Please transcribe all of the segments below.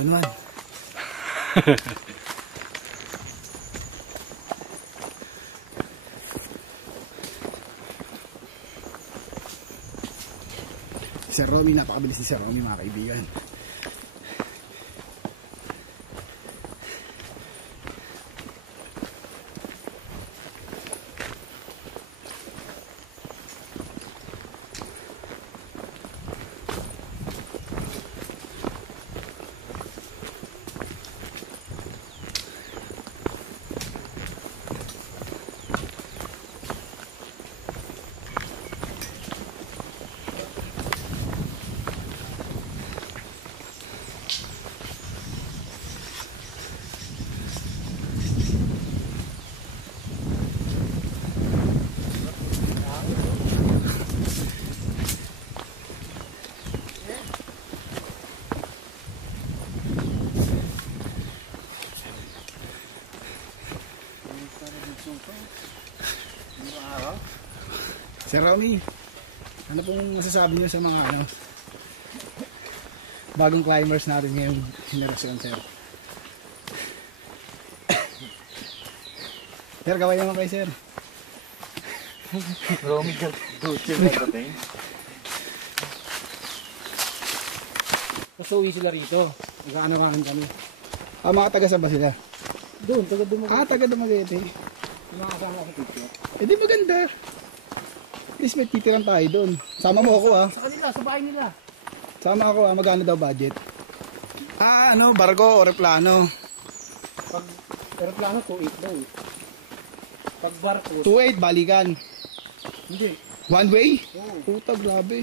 Good one. Si Sir Romy, napakabilis si Sir Romy mga kaibigan. Sir Romy, ano pong masasabi niyo sa mga bagong climbers natin ngayong henerasyon, sir? Sir, gawin naman kayo, sir. Romy, duty na dating. Pasuwi sila rito. Nag-aanawahan kami. Mga taga-saan ba sila? Doon, taga-Dumaguete. Taga-Dumaguete. Yung mga kasama sa picture. Di maganda. At least may titiran tayo doon. Sama mo ako Sa kanila, sa bahay nila. Sama ako magkano daw budget? Barko o aeroplano? Pag aeroplano, 2.8 daw. Pag barko... 2.8, balikan. Hindi. One way? Oo. Puta, grabe.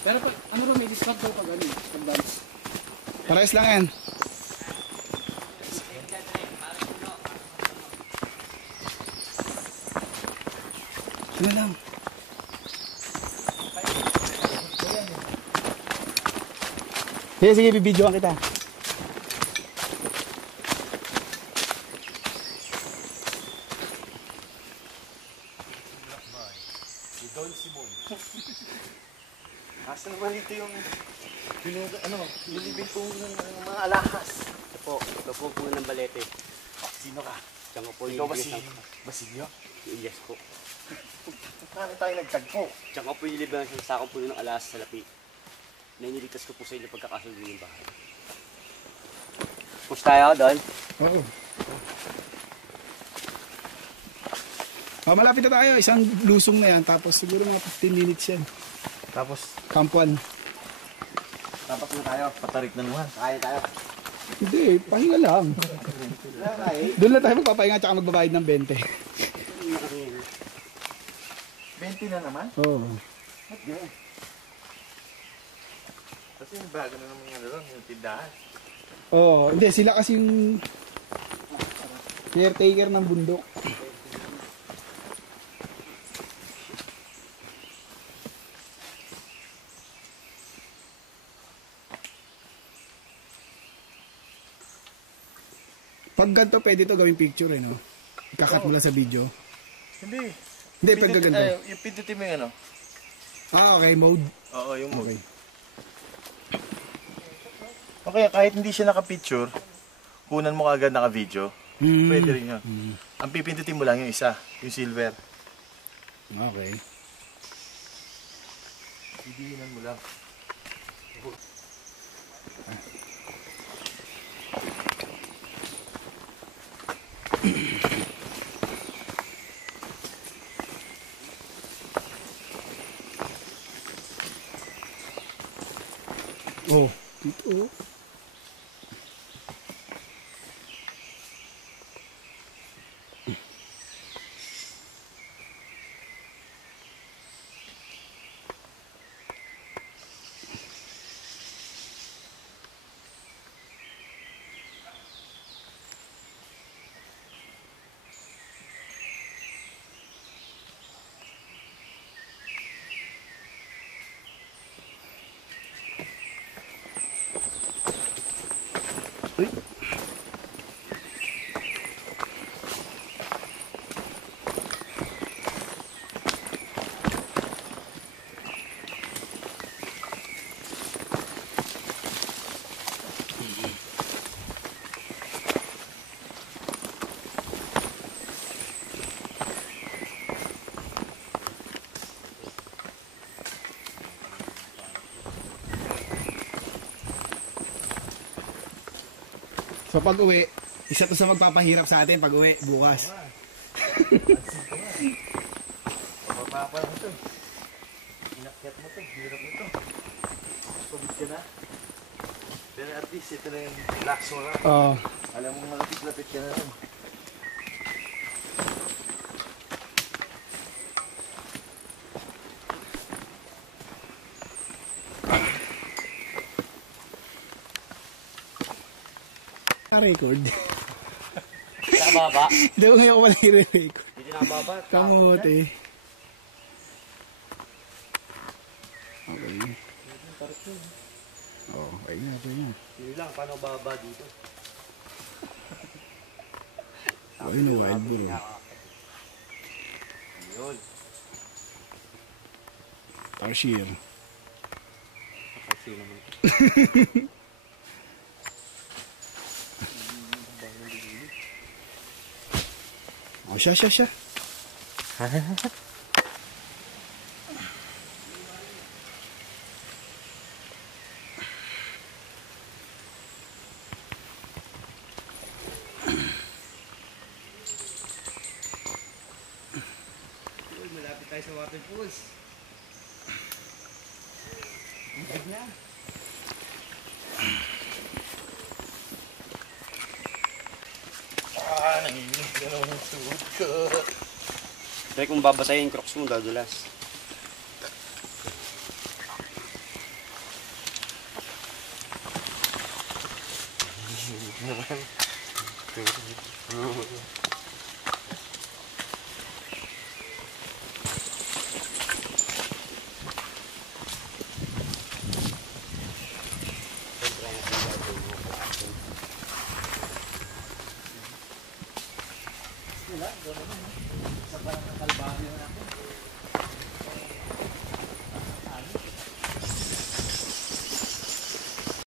Pero pag, may discount daw pag dance. Parehas lang yan. Ano lang? Sige, bibidyoan kita. Si Don Simon. Asa naman dito yung nilibing po ng mga alahas. Ito po ng Balete. Sino ka? Diyan ko po Ikaw ba si Basilio? Yes po. Paano tayo nagtagpo? Diyan ko po nilibing ng sakong puno ng alas sa lapi. Na iniligtas ko po sa inyo pagkakasunod ng bahay. Push tayo doon. Oo. Malapit na tayo. Isang lusong na yan. Tapos siguro mga 15 minutes yan. Tapos Kampuan. Tapos na tayo. patarik na naman. Kaya tayo. Hindi, pahinga lang. Doon lang tayo magpapahinga at magbabayad ng 20. 20 na naman? Oo. Kasi yung bago na naman yung tindahan. Oo, hindi. Sila kasi yung caretaker ng bundok. Pag ganito, pwede ito gawing picture no? Ikakat mo lang sa video. Hindi. Hindi, pag ganito. Yung pindutin mo yung Okay, mode. Oo, yung mode. Okay. Okay, kahit hindi siya naka-picture, kunan mo agad naka-video, pwede rin yun. Ang pipindutin mo lang yung isa, yung silver. Okay. Bibihinan mo lang. Oh, dito. So pag uwi, isa to sa magpapahirap sa atin pag uwi, bukas. Pagpapa mo to. Inakyat mo to, hirap mo to. Pagod ka na. Pero at least ito na yung relax mo lang. Oo. Alam mo malapit-lapit ka na rin. Record. Nakababa. Hindi ko ngayon wala i-record. Hindi nakababa. Kamuti. Okay. Oh, okay na, okay na. Yun lang, paano baba dito? Okay na, wild bro. Yun. Tarsier. Kasi naman. Oh, siya. Malapit tayo sa waterfalls. Nanginig ka naman ng suot ko. Try kung babasahin yung crocs mo, dadulas.